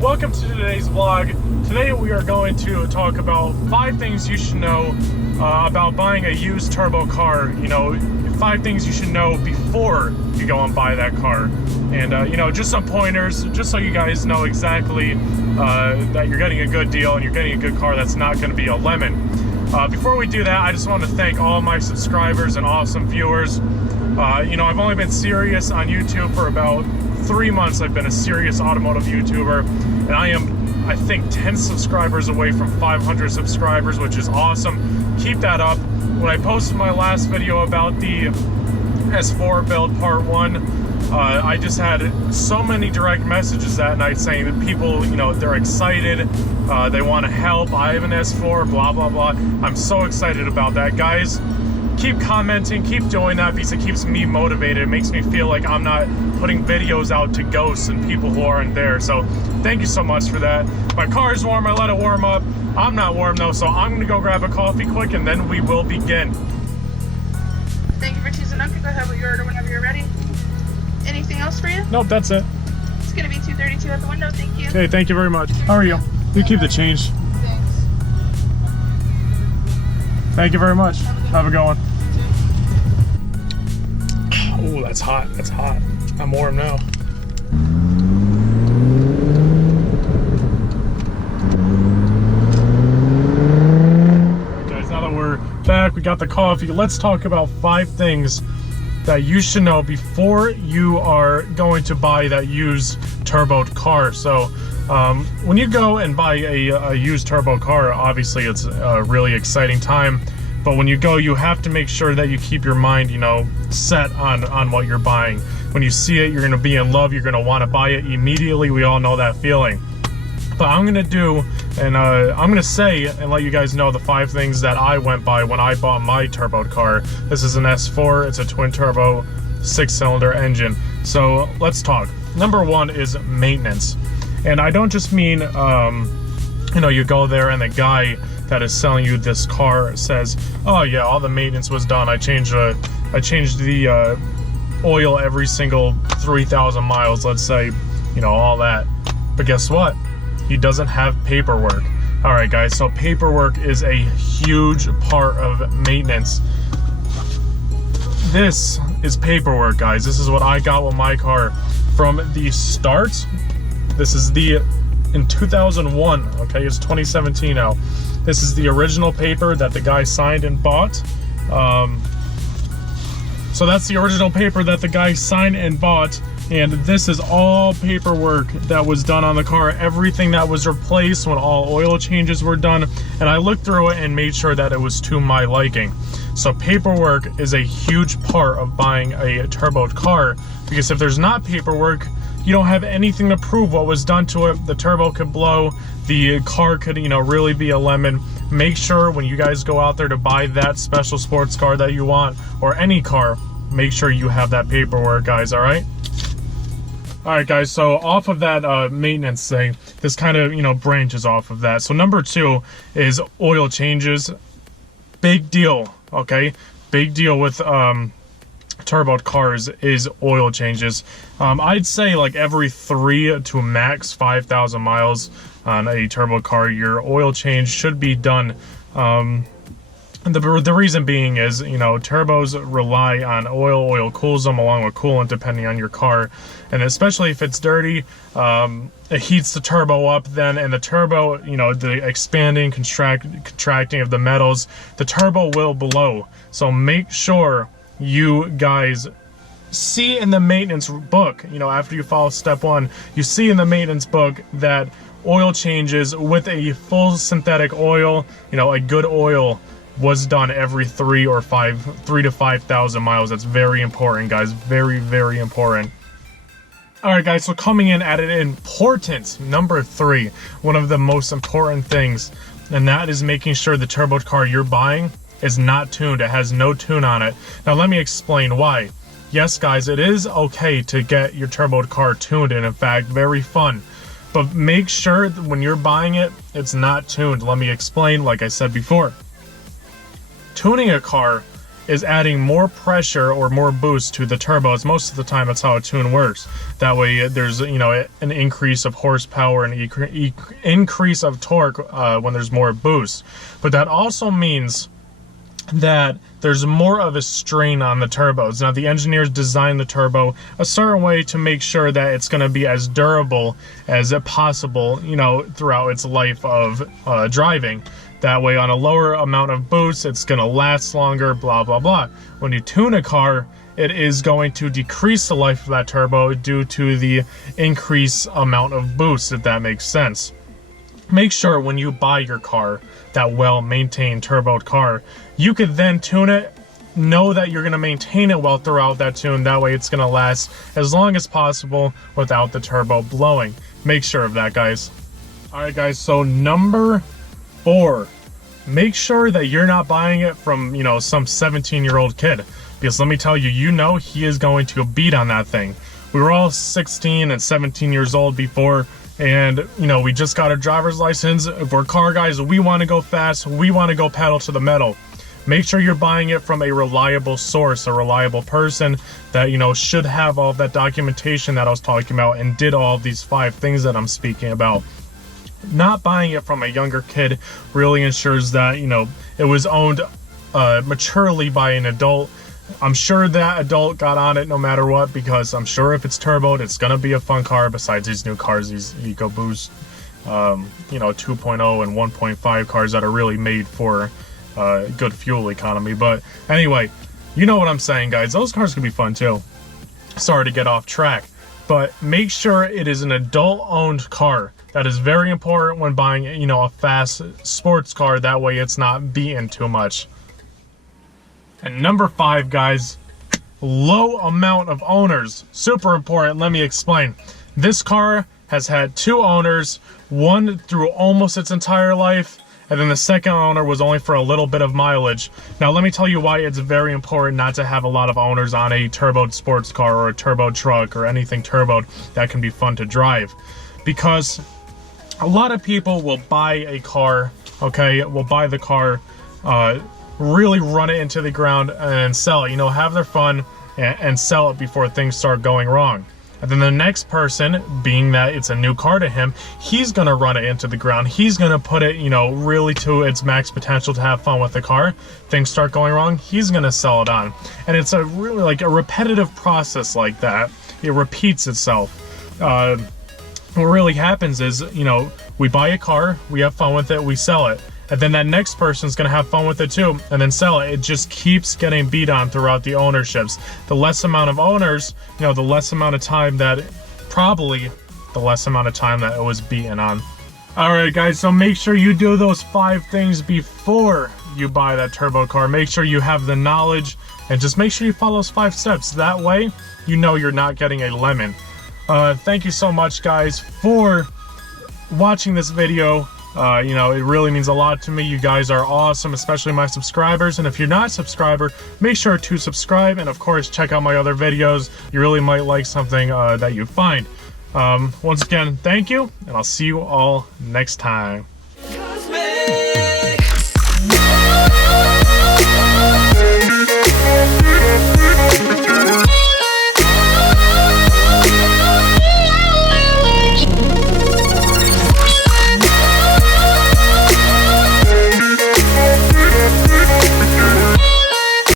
Welcome to today's vlog. Today we are going to talk about 5 things you should know about buying a used turbo car. You know, 5 things you should know before you go and buy that car. And you know, just some pointers, just so you guys know exactly that you're getting a good deal and you're getting a good car that's not going to be a lemon. Before we do that, I just want to thank all my subscribers and awesome viewers. You know, I've only been serious on YouTube for about 3 months. I've been a serious automotive YouTuber, and I am, I think, 10 subscribers away from 500 subscribers, which is awesome. Keep that up. When I posted my last video about the S4 build part 1, I just had so many direct messages that night saying that people, you know, they're excited, they want to help. I have an S4, blah, blah, blah. I'm so excited about that, guys. Keep commenting, keep doing that, because it keeps me motivated. It makes me feel like I'm not putting videos out to ghosts and people who aren't there. So thank you so much for that. My car's warm, I let it warm up. I'm not warm though, so I'm gonna go grab a coffee quick and then we will begin. Thank you for choosing Uncle. Go ahead with your order whenever you're ready. Anything else for you? Nope, that's it. It's gonna be $232 at the window. Thank you. Okay, thank you very much. How are you? You keep the change. Thanks. Thank you very much. Have a good one. Oh, that's hot. That's hot. I'm warm now. Guys, now that we're back, we got the coffee. Let's talk about 5 things that you should know before you are going to buy that used turbo car. So when you go and buy a used turbo car, obviously it's a really exciting time. But when you go, you have to make sure that you keep your mind, you know, set on what you're buying. When you see it, you're going to be in love. You're going to want to buy it immediately. We all know that feeling. But I'm going to do, and I'm going to say and let you guys know the 5 things that I went by when I bought my turbo car. This is an S4. It's a twin turbo 6-cylinder engine. So let's talk. Number 1 is maintenance. And I don't just mean, you know, you go there and the guy that is selling you this car says, oh yeah, all the maintenance was done. I changed the oil every single 3,000 miles, let's say, you know, all that. But guess what? He doesn't have paperwork. All right, guys, so paperwork is a huge part of maintenance. This is paperwork, guys. This is what I got with my car from the start. This is in 2001, okay, it's 2017 now. This is the original paper that the guy signed and bought. So that's the original paper that the guy signed and bought, and this is all paperwork that was done on the car, everything that was replaced when all oil changes were done, and I looked through it and made sure that it was to my liking. So paperwork is a huge part of buying a turbo car, because if there's not paperwork, you don't have anything to prove what was done to it. The turbo could blow, the car could, you know, really be a lemon. Make sure when you guys go out there to buy that special sports car that you want, or any car, make sure you have that paperwork, guys, all right? All right, guys, so off of that maintenance thing, this kind of, you know, branches off of that. So number 2 is oil changes. Big deal, okay? Big deal with turbo cars is oil changes. I'd say like every 3 to max 5,000 miles on a turbo car, your oil change should be done. The reason being is, you know, turbos rely on oil. Oil cools them along with coolant depending on your car, and especially if it's dirty, it heats the turbo up then, and the turbo, you know, the expanding, contracting of the metals, the turbo will blow. So make sure you guys see in the maintenance book, you know, after you follow step 1, you see in the maintenance book that oil changes with a full synthetic oil, you know, a good oil, was done every 3 to 5,000 miles. That's very important, guys. Very, very important. All right, guys, so coming in at an important number 3, one of the most important things, and that is making sure the turbo car you're buying is not tuned. It has no tune on it. Now let me explain why. Yes, guys, it is okay to get your turbo car tuned, and in fact, very fun. But make sure that when you're buying it, it's not tuned. Let me explain, like I said before. Tuning a car is adding more pressure or more boost to the turbos. Most of the time that's how a tune works. That way there's, you know, an increase of horsepower and increase of torque when there's more boost. But that also means that there's more of a strain on the turbos. Now the engineers designed the turbo a certain way to make sure that it's going to be as durable as possible, you know, throughout its life of driving. That way on a lower amount of boost, it's going to last longer, blah, blah, blah. When you tune a car, it is going to decrease the life of that turbo due to the increased amount of boost, if that makes sense. Make sure when you buy your car, that well-maintained turboed car, you could then tune it, know that you're going to maintain it well throughout that tune. That way it's going to last as long as possible without the turbo blowing. Make sure of that, guys. Alright guys, so number 4, make sure that you're not buying it from, you know, some 17-year-old kid, because let me tell you, you know he is going to beat on that thing. We were all 16 and 17 years old before, and you know, we just got our driver's license. If we're car guys, we want to go fast, we want to go pedal to the metal. Make sure you're buying it from a reliable source, a reliable person that, you know, should have all of that documentation that I was talking about and did all of these 5 things that I'm speaking about. Not buying it from a younger kid really ensures that, you know, it was owned maturely by an adult. I'm sure that adult got on it no matter what, because I'm sure if it's turboed, it's gonna be a fun car. Besides these new cars, these EcoBoost, you know, 2.0 and 1.5 cars that are really made for good fuel economy. But anyway, you know what I'm saying, guys. Those cars can be fun too. Sorry to get off track, but make sure it is an adult-owned car. That is very important when buying, you know, a fast sports car. That way it's not beaten too much. And number 5, guys, low amount of owners. Super important. Let me explain. This car has had 2 owners, one through almost its entire life, and then the second owner was only for a little bit of mileage. Now let me tell you why it's very important not to have a lot of owners on a turboed sports car or a turbo truck or anything turboed that can be fun to drive. Because a lot of people will buy a car, okay, will buy the car, really run it into the ground and sell it, you know, have their fun and sell it before things start going wrong. And then the next person, being that it's a new car to him, he's gonna run it into the ground. He's gonna put it, you know, really to its max potential to have fun with the car. Things start going wrong, he's gonna sell it on. And it's a really like a repetitive process like that. It repeats itself. What really happens is, you know, we buy a car, we have fun with it, we sell it. And then that next person's gonna have fun with it too, and then sell it. It just keeps getting beat on throughout the ownerships. The less amount of owners, you know, the less amount of time that, probably the less amount of time that it was beaten on. Alright guys, so make sure you do those 5 things before you buy that turbo car. Make sure you have the knowledge, and just make sure you follow those 5 steps. That way, you know you're not getting a lemon. Thank you so much, guys, for watching this video. You know, it really means a lot to me. You guys are awesome, especially my subscribers. And if you're not a subscriber, make sure to subscribe. And of course, check out my other videos. You really might like something that you find. Once again, thank you, and I'll see you all next time.